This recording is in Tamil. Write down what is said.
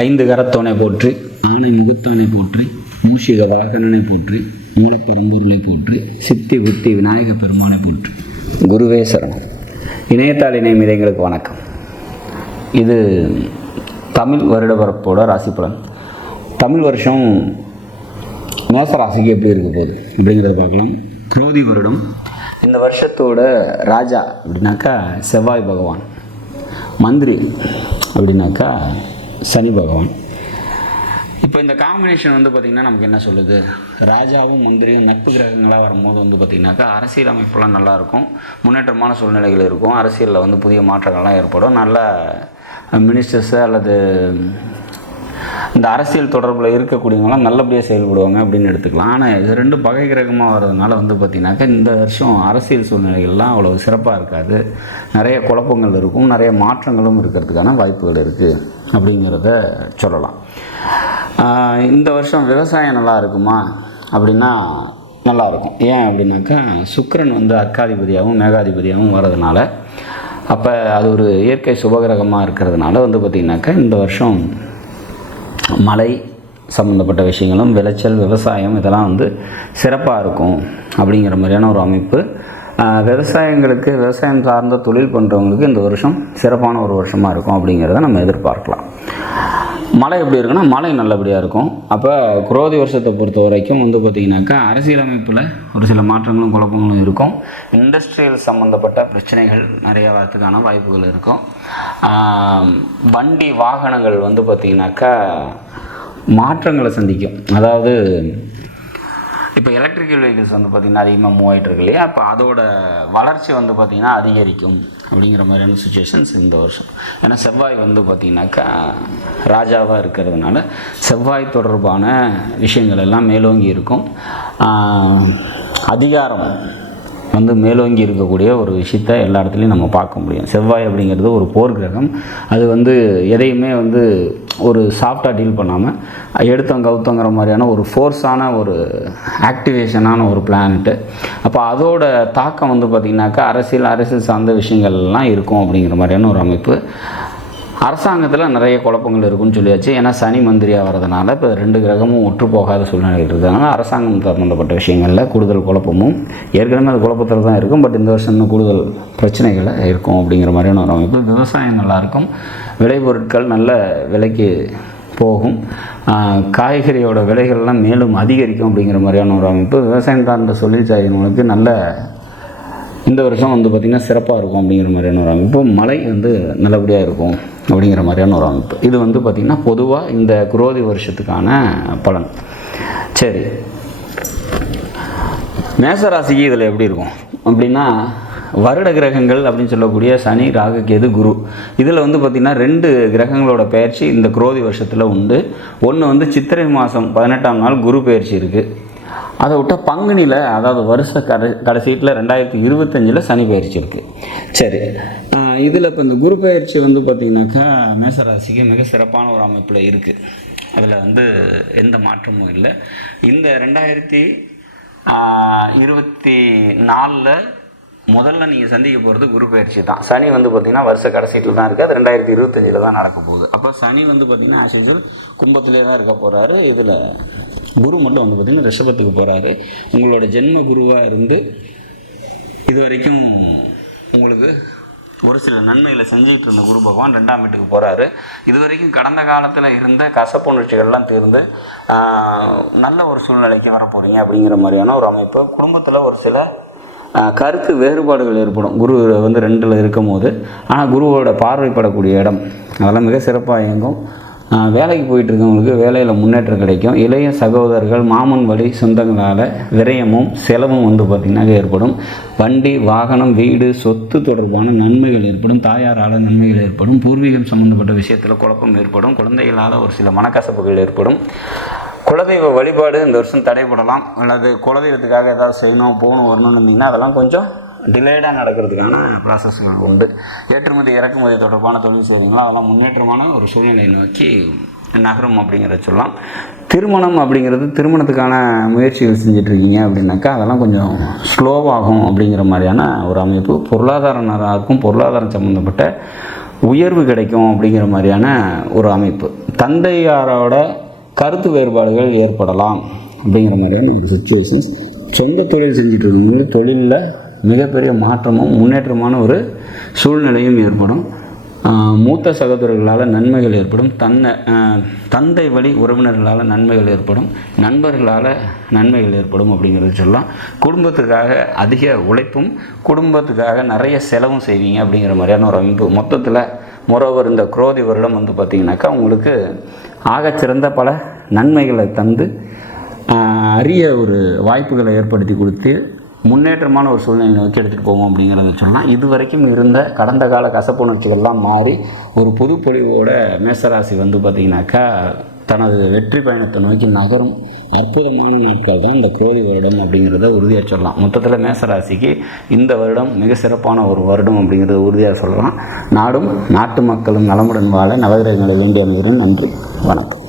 ஐந்து கரத்தோனை போற்றி, ஆனை முகத்தானை போற்றி, மூஷிக வாகனனை போற்றி, மூலப்பெரும்பொருளை போற்றி, சித்தி புத்தி விநாயக பெருமானை போற்றி. குருவே சரணம். இணையத்தாள் இணையம் எங்களுக்கு வணக்கம். இது தமிழ் வருட பரப்போட ராசி பலன். தமிழ் வருஷம் மேச ராசிக்கு எப்படி இருக்க போகுது அப்படிங்கிறத பார்க்கலாம். குரோதி வருடம். இந்த வருஷத்தோட ராஜா அப்படின்னாக்கா செவ்வாய் பகவான், மந்திரி அப்படின்னாக்கா சனி பகவான். இப்போ இந்த காம்பினேஷன் பார்த்திங்கன்னா நமக்கு என்ன சொல்லுது, ராஜாவும் மந்திரியும் நட்பு கிரகங்களாக வரும்போது பார்த்திங்கனாக்கா அரசியல் அமைப்புலாம் நல்லாயிருக்கும், முன்னேற்றமான சூழ்நிலைகள் இருக்கும், அரசியலில் புதிய மாற்றங்கள்லாம் ஏற்படும், நல்ல மினிஸ்டர்ஸு அல்லது இந்த அரசியல் தொடர்பில் இருக்கக்கூடியவங்களாம் நல்லபடியாக செயல்படுவாங்க அப்படின்னு எடுத்துக்கலாம். ஆனால் இது ரெண்டு பகை கிரகமாக வர்றதுனால பார்த்திங்கனாக்கா இந்த வருஷம் அரசியல் சூழ்நிலைகள்லாம் அவ்வளோ சிறப்பாக இருக்காது, நிறைய குழப்பங்கள் இருக்கும், நிறைய மாற்றங்களும் இருக்கிறதுக்கான வாய்ப்புகள் இருக்குது அப்படிங்கிறத சொல்லலாம். இந்த வருஷம் விவசாயம் நல்லா இருக்குமா அப்படின்னா நல்லாயிருக்கும். ஏன் அப்படின்னாக்கா சுக்கிரன் அர்க்காதிபதியாகவும் மேகாதிபதியாகவும் வர்றதுனால, அப்போ அது ஒரு இயற்கை சுபகிரகமாக இருக்கிறதுனால பார்த்திங்கனாக்கா இந்த வருஷம் மழை சம்மந்தப்பட்ட விஷயங்களும் விளைச்சல் விவசாயம் இதெல்லாம் சிறப்பாக இருக்கும் அப்படிங்கிற மாதிரியான ஒரு அமைப்பு. விவசாயங்களுக்கு, விவசாயம் சார்ந்த தொழில் பண்ணுறவங்களுக்கு இந்த வருஷம் சிறப்பான ஒரு வருஷமாக இருக்கும் அப்படிங்கிறத நம்ம எதிர்பார்க்கலாம். மழை எப்படி இருக்குன்னா மழை நல்லபடியாக இருக்கும். அப்போ குரோதி வருஷத்தை பொறுத்த வரைக்கும் பார்த்திங்கனாக்கா அரசியலமைப்பில் ஒரு சில மாற்றங்களும் குழப்பங்களும் இருக்கும். இண்டஸ்ட்ரியல் சம்மந்தப்பட்ட பிரச்சனைகள் நிறையா வரத்துக்கான வாய்ப்புகள் இருக்கும். வண்டி வாகனங்கள் பார்த்திங்கனாக்கா மாற்றங்களை சந்திக்கும். அதாவது இப்போ எலக்ட்ரிக்கல் வெஹிக்கிள்ஸ் பார்த்திங்கன்னா அதிகமாக மூவ் ஆகிட்டு இருக்கு இல்லையா, அப்போ அதோட வளர்ச்சி பார்த்திங்கன்னா அதிகரிக்கும் அப்படிங்கிற மாதிரியான சுச்சுவேஷன்ஸ் இந்த வருஷம். ஏன்னா செவ்வாய் பார்த்திங்கனாக்கா ராஜாவாக இருக்கிறதுனால செவ்வாய் தொடர்பான விஷயங்கள் எல்லாம் மேலோங்கி இருக்கும். அதிகாரம் மேலோங்கி இருக்கக்கூடிய ஒரு விஷயத்தை எல்லா இடத்துலையும் நம்ம பார்க்க முடியும். செவ்வாய் அப்படிங்கிறது ஒரு போர் கிரகம். அது எதையுமே ஒரு சாஃப்டாக டீல் பண்ணாமல் எடுத்தோம் கவுத்தங்கிற மாதிரியான ஒரு ஃபோர்ஸான ஒரு ஆக்டிவேஷனான ஒரு பிளானட்டு. அப்போ அதோட தாக்கம் பார்த்திங்கனாக்கா அரசியல் சார்ந்த விஷயங்கள்லாம் இருக்கும் அப்படிங்கிற மாதிரியான ஒரு அமைப்பு. அரசாங்கத்தில் நிறைய குழப்பங்கள் இருக்குன்னு சொல்லியாச்சு. ஏன்னா சனி மந்திரியாக வரதுனால இப்போ ரெண்டு கிரகமும் ஒற்று போகாத சூழ்நிலை இருக்கிறதுனால அரசாங்கம் சம்மந்தப்பட்ட விஷயங்களில் கூடுதல் குழப்பமும், ஏற்கனவே அது குழப்பத்தில் தான் இருக்கும், பட் இந்த வருஷம் இன்னும் கூடுதல் பிரச்சனைகள் இருக்கும் அப்படிங்கிற மாதிரியான ஒரு அமைப்பு. விவசாயம் நல்லாயிருக்கும், விளைபொருட்கள் நல்ல விலைக்கு போகும், காய்கறியோட விலைகள்லாம் மேலும் அதிகரிக்கும் அப்படிங்கிற மாதிரியான ஒரு அமைப்பு. விவசாயம் சார்ந்த தொழில் செய்கிறவங்களுக்கு நல்ல இந்த வருஷம் பார்த்திங்கன்னா சிறப்பாக இருக்கும் அப்படிங்கிற மாதிரியான ஒரு அமைப்பு. மழை நல்லபடியாக இருக்கும் அப்படிங்கிற மாதிரியான ஒரு அமைப்பு. இது பார்த்திங்கன்னா பொதுவாக இந்த குரோதி வருஷத்துக்கான பலன். சரி, மேசராசிக்கு இதில் எப்படி இருக்கும் அப்படின்னா, வருட கிரகங்கள் அப்படின்னு சொல்லக்கூடிய சனி, ராகு, கேது, குரு, இதில் பார்த்திங்கன்னா ரெண்டு கிரகங்களோட பயிற்சி இந்த குரோதி வருஷத்தில் உண்டு. ஒன்று சித்திரை மாதம் 18ஆம் நாள் குரு பயிற்சி இருக்குது. அதை விட்டால் பங்குனியில், அதாவது வருஷ கடைசீட்டில் 2025 சனி பயிற்சி இருக்குது. சரி, இதில் இப்போ இந்த குரு பயிற்சி பார்த்திங்கனாக்கா மேசராசிக்கு மிக சிறப்பான ஒரு அமைப்பில் இருக்குது. அதில் எந்த மாற்றமும் இல்லை. இந்த 2024 முதல்ல நீங்கள் சந்திக்க போகிறது குரு பயிற்சி தான். சனி பார்த்திங்கன்னா வருஷ கடைசீட்டில் தான் இருக்குது. அது 2025 தான் நடக்க போகுது. அப்போ சனி பார்த்திங்கன்னா ஆசிரியர் கும்பத்திலே தான் இருக்க போகிறாரு. இதில் குரு மட்டும் பார்த்திங்கன்னா ரிஷபத்துக்கு போகிறாரு. உங்களோட ஜென்ம குருவாக இருந்து இது வரைக்கும் உங்களுக்கு ஒரு சில நன்மைகளை செஞ்சுக்கிட்டு இருந்த குரு பகவான் 2ஆம் வீட்டுக்கு போகிறாரு. இது வரைக்கும் கடந்த காலத்தில் இருந்த கசப்புணர்ச்சிகள்லாம் தீர்ந்து நல்ல ஒரு சூழ்நிலைக்கு வரப்போகிறீங்க அப்படிங்கிற மாதிரியான ஒரு அமைப்பு. குடும்பத்தில் ஒரு சில கருத்து வேறுபாடுகள் ஏற்படும் குரு 2ல் இருக்கும் போது. ஆனால் குருவோட பார்வைப்படக்கூடிய இடம் அதெல்லாம் மிக சிறப்பாக இயங்கும். வேலைக்கு போயிட்டுருக்கவங்களுக்கு வேலையில் முன்னேற்றம் கிடைக்கும். இளைய சகோதரர்கள், மாமன் வழி சொந்தங்களால் விரயமும் செலவும் பார்த்திங்கன்னா ஏற்படும். வண்டி வாகனம் வீடு சொத்து தொடர்பான நன்மைகள் ஏற்படும். தாயாரால் நன்மைகள் ஏற்படும். பூர்வீகம் சம்மந்தப்பட்ட விஷயத்தில் குழப்பம் ஏற்படும். குழந்தைகளால் ஒரு சில மனக்கசப்புகள் ஏற்படும். குலதெய்வ வழிபாடு இந்த வருஷம் தடைப்படலாம். அல்லது குலதெய்வத்துக்காக ஏதாவது செய்யணும், போகணும், வரணும்னு இருந்தீங்கன்னா அதெல்லாம் கொஞ்சம் டிலேடாக நடக்கிறதுக்கான ப்ராசஸ்கள் உண்டு. ஏற்றுமதி இறக்குமதி தொடர்பான தொழில் செய்கிறீங்களோ அதெல்லாம் முன்னேற்றமான ஒரு சூழ்நிலை நோக்கி நகரும் அப்படிங்கிறத சொல்லலாம். திருமணம் அப்படிங்கிறது, திருமணத்துக்கான முயற்சிகள் செஞ்சிட்ருக்கீங்க அப்படின்னாக்கா அதெல்லாம் கொஞ்சம் ஸ்லோவாகும் அப்படிங்கிற மாதிரியான ஒரு அமைப்பு. பொருளாதாரம் நல்லா இருக்கும், பொருளாதாரம் சம்மந்தப்பட்ட உயர்வு கிடைக்கும் அப்படிங்கிற மாதிரியான ஒரு அமைப்பு. தந்தையாரோட கருத்து வேறுபாடுகள் ஏற்படலாம் அப்படிங்கிற மாதிரியான ஒரு சுச்சுவேஷன்ஸ். சொந்த தொழில் செஞ்சுட்டு இருக்கவங்க தொழிலில் மிகப்பெரிய மாற்றமும் முன்னேற்றமான ஒரு சூழ்நிலையும் ஏற்படும். மூத்த சகோதரர்களால் நன்மைகள் ஏற்படும். தந்தை வழி உறவினர்களால் நன்மைகள் ஏற்படும். நண்பர்களால் நன்மைகள் ஏற்படும் அப்படிங்கிறது சொல்லலாம். குடும்பத்துக்காக அதிக உழைப்பும் குடும்பத்துக்காக நிறைய செலவும் செய்வீங்க அப்படிங்கிற மாதிரியான ஒரு அமைப்பு. மொத்தத்தில் மொரோவர் இந்த குரோதி வருடம் வந்து பார்த்திங்கனாக்கா உங்களுக்கு ஆகச்சிறந்த பல நன்மைகளை தந்து அரிய ஒரு வாய்ப்புகளை ஏற்படுத்தி கொடுத்து முன்னேற்றமான ஒரு சூழ்நிலை நோக்கி எடுத்துகிட்டு போவோம் அப்படிங்கிறத சொல்லலாம். இது வரைக்கும் இருந்த கடந்த கால கசப்புணர்ச்சிகள்லாம் மாறி ஒரு புது பொலிவோட மேசராசி வந்து பார்த்திங்கனாக்கா தனது வெற்றி பயணத்தை நோக்கி நகரும் அற்புதமான நாட்கள் தான் இந்த குரோதி வருடம் அப்படிங்கிறத உறுதியாக சொல்லலாம். மொத்தத்தில் மேசராசிக்கு இந்த வருடம் மிக சிறப்பான ஒரு வருடம் அப்படிங்கிறத உறுதியாக சொல்லலாம். நாடும் நாட்டு மக்களும் நலமுடன் வாழ நவகிரகங்களை வேண்டி அமைகிறேன். நன்றி, வணக்கம்.